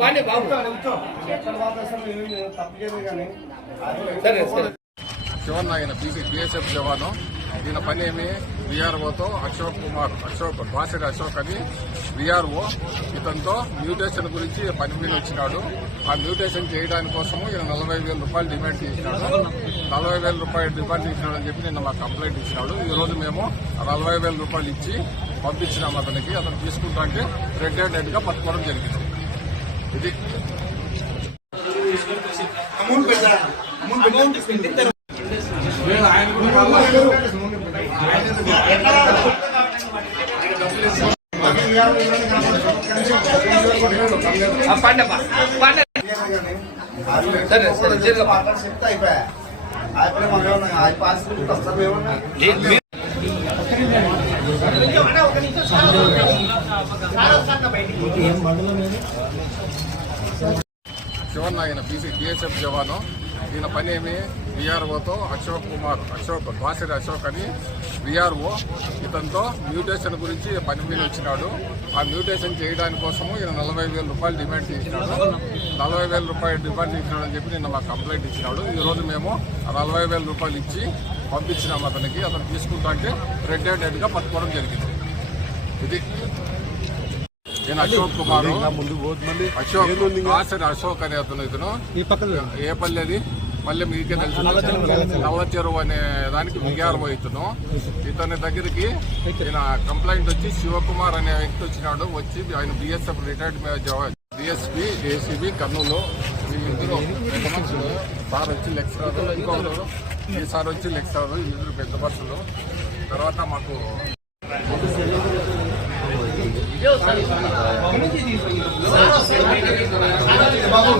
పాండే బాబు సరే సరే. శివన్ ఆయన పీసీ బీఎస్ఎఫ్ జవాను. ఈయన పని ఏమి? విఆర్ఓతో అశోక్ కుమార్ అశోక్ బాసెడ్ అశోక్ అని విఆర్ఓ ఇతనితో మ్యూటేషన్ గురించి పని మీద వచ్చినాడు. ఆ మ్యూటేషన్ చేయడానికి కోసము ఈయన నలభై వేల రూపాయలు డిమాండ్ చేసినాడు. నలభై వేల రూపాయలు డిమాండ్ చేసినాడు అని చెప్పి నిన్న మాకు కంప్లైంట్ ఇచ్చినాడు. ఈ రోజు మేము నలభై వేల రూపాయలు ఇచ్చి పంపించినాం అతనికి. అతను తీసుకుంటా అంటే రెడ్గా పట్టుకోవడం జరిగింది. ఇది పాండే పాండే సరే సరే జరగ చెప్తా అయిపోయా అయిపోయి మనం ఏమన్నా ఆ పాస్ వస్తాం ఏమన్నా శివన్ ఆయన పీసీ బీఎస్ఎఫ్ జవాను. ఈయన పని ఏమి? విఆర్ఓతో అశోక్ కుమార్ అశోక్ బాసెడ్ అశోక్ అని విఆర్ఓ ఇతనితో మ్యూటేషన్ గురించి పని మీద వచ్చినాడు. ఆ మ్యూటేషన్ చేయడాని కోసము ఈయన నలభై వేల రూపాయలు డిమాండ్ చేసినాడు. నలభై వేల రూపాయలు డిమాండ్ చేసినాడు అని చెప్పి నిన్న మాకు కంప్లైంట్ ఇచ్చినాడు. ఈరోజు మేము ఆ నలభై వేల రూపాయలు ఇచ్చి పంపించినాం అతనికి. అతను తీసుకుంటా అంటే రెడ్ హ్యాండెడ్గా పట్టుకోవడం జరిగింది. ఇది నేను అశోక్ కుమార్. అశోక్ బాసెడ్ అశోక్ అనే అతను ఇతను. ఏ పల్లె అది? మళ్ళీ మీకే తెలుసు. నల్ల చెరువు. అనే దానికి మిగారు పోయితున్నాం ఇతని దగ్గరికి ఈయన కంప్లైంట్ వచ్చి శివకుమార్ అనే వ్యక్తి వచ్చినాడు. వచ్చి ఆయన BSF retired BSP ACB Kurnool వీళ్ళిద్దరు పెద్ద మనుషులు. సార్ వచ్చి లెక్చరర్. ఇంకొకరు ఈ సార్ వచ్చి లెక్చరర్. వీళ్ళిద్దరు పెద్ద మనుషులు. తర్వాత మాకు బాబు